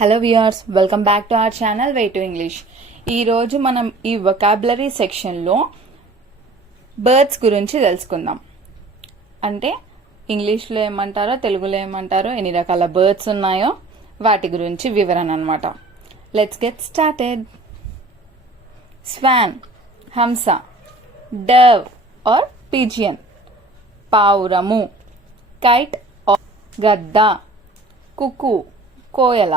Hello viewers, welcome back to our channel way to English. ఈరోజు మనం ఈ vocabulary సెక్షన్లో బర్డ్స్ గురించి తెలుసుకుందాం. అంటే ఇంగ్లీష్లో ఏమంటారో తెలుగులో ఏమంటారో ఎన్ని రకాల బర్డ్స్ ఉన్నాయో వాటి గురించి వివరణ అన్నమాట. Let's get started. స్వాన్ హంస, డవ్ ఆర్ పిజియన్ పావురము, కైట్ ఆర్ గద్ద, కుకు కోయల,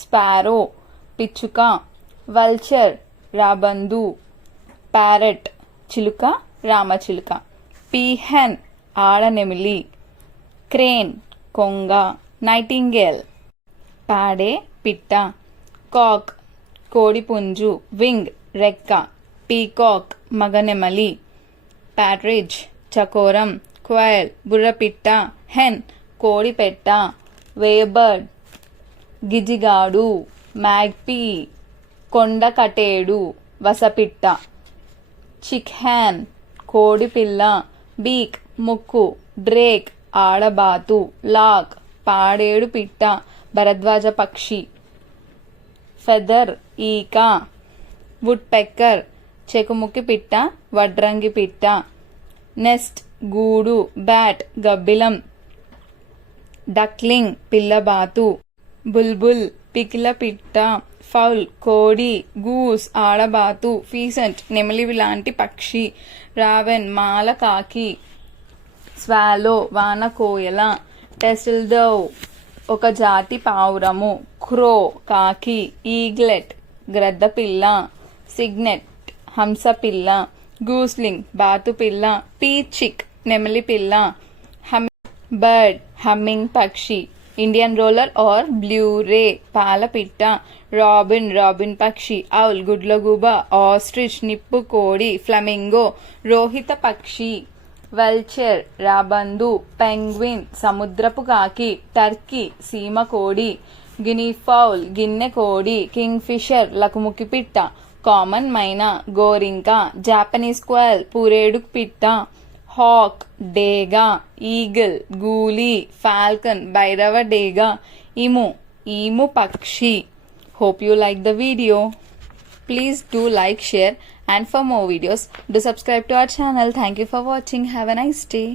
స్పారో పిచ్చుక, వల్చర్ రాబందు, ప్యారెట్ చిలుక రామచిలుక, పీహెన్ ఆడనెమిలి, క్రేన్ కొంగ, నైటింగేల్ పాడే పిట్ట, కాక్ కోడిపుంజు, వింగ్ రెక్క, పీకాక్ మగనెమలి, ప్యాట్రిడ్జ్ చకోరం, క్వైల్ బుర్రపిట్ట, హెన్ కోడిపెట్ట, వేబర్డ్ గిజిగాడు, మ్యాగ్పీ కొండకటేడు వసపిట్ట, చిక్హాన్ కోడిపిల్ల, బీక్ ముక్కు, డ్రేక్ ఆడబాతు, లాక్ పాడేడు పిట్ట భరద్వాజ పక్షి, ఫెదర్ ఈక, వుడ్ పెక్కర్ చెకుముకి పిట్ట వడ్రంగి పిట్ట, నెస్ట్ గూడు, బ్యాట్ గబ్బిలం, డక్లింగ్ పిల్లబాతు, బుల్బుల్ పికిల పిట్ట, ఫౌల్ కోడి, గూస్ ఆడబాతు, ఫీసెంట్ నెమలి లాంటి పక్షి, రావెన్ మాలకాకి, స్వాలో వానకోయల, టెసిల్డోవ్ ఒక జాతి పావురము, క్రో కాకి, ఈగ్లెట్ గ్రద్దపిల్ల, సిగ్నెట్ హంసపిల్ల, గూస్లింగ్ బాతుపిల్ల, పీచిక్ నెమలి పిల్ల, బర్డ్ హమ్మింగ్ పక్షి, Indian roller or blue ray పాలపిట్ట, రాబిన్ పక్షి, ఔల్ గుడ్లగూబ, ఆస్ట్రిచ్ నిప్పు కోడి, ఫ్లమింగో రోహిత పక్షి, వెల్చర్ రాబందు, పెంగ్విన్ సముద్రపు కాకి, టర్కీ సీమ కోడి, గినిఫౌల్ గిన్నె కోడి, కింగ్ ఫిషర్ లకుముకి పిట్ట, కామన్ మైనా గోరింక, జాపనీస్ క్వైల్ పూరేడు పిట్ట, హాక్ డేగా, ఈగిల్ గూలీ, ఫాల్కన్ భైరవ డేగా, ఈము పక్షి. Hope you like the video. Please do like, share, and for more videos do subscribe to our channel. Thank you for watching. Have a nice day.